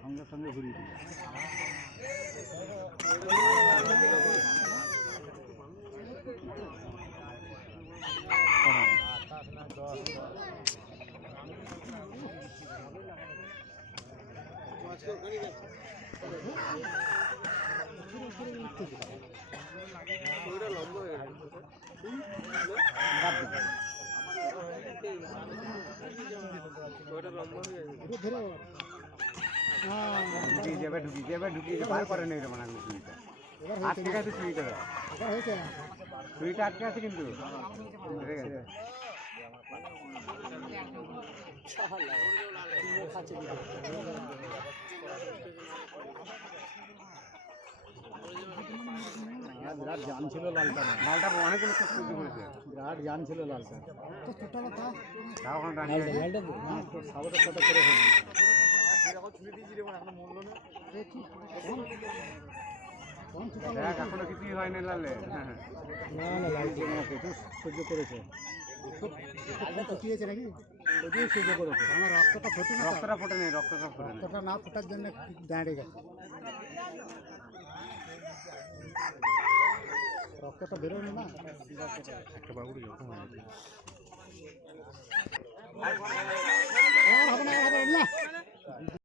সঙ্গে সঙ্গে ঘুরিয়ে দিল। ঢুকিয়ে বার করে নেই মানে আটকে গেছে চুরিটা আটকে আছে কিন্তু বিরাট জান ছিল লালটা অনেকগুলো সবজি করেছে বিরাট জান ছিল লালটা সাবটা সাথে করে এখনো কিছুই হয়নি লালে না না লাল প্রচুর সহ্য করেছে ফুটিয়েছে নাকি প্রচুর সহ্য করেছে আমার রক্তটা ফোটে না রক্তটা ফোটে নেই রক্তটা না ফোটার জন্য দাঁড়িয়ে গেছে রক্তটা বেরোয় না একটা বাবুড়ি যখন হবে না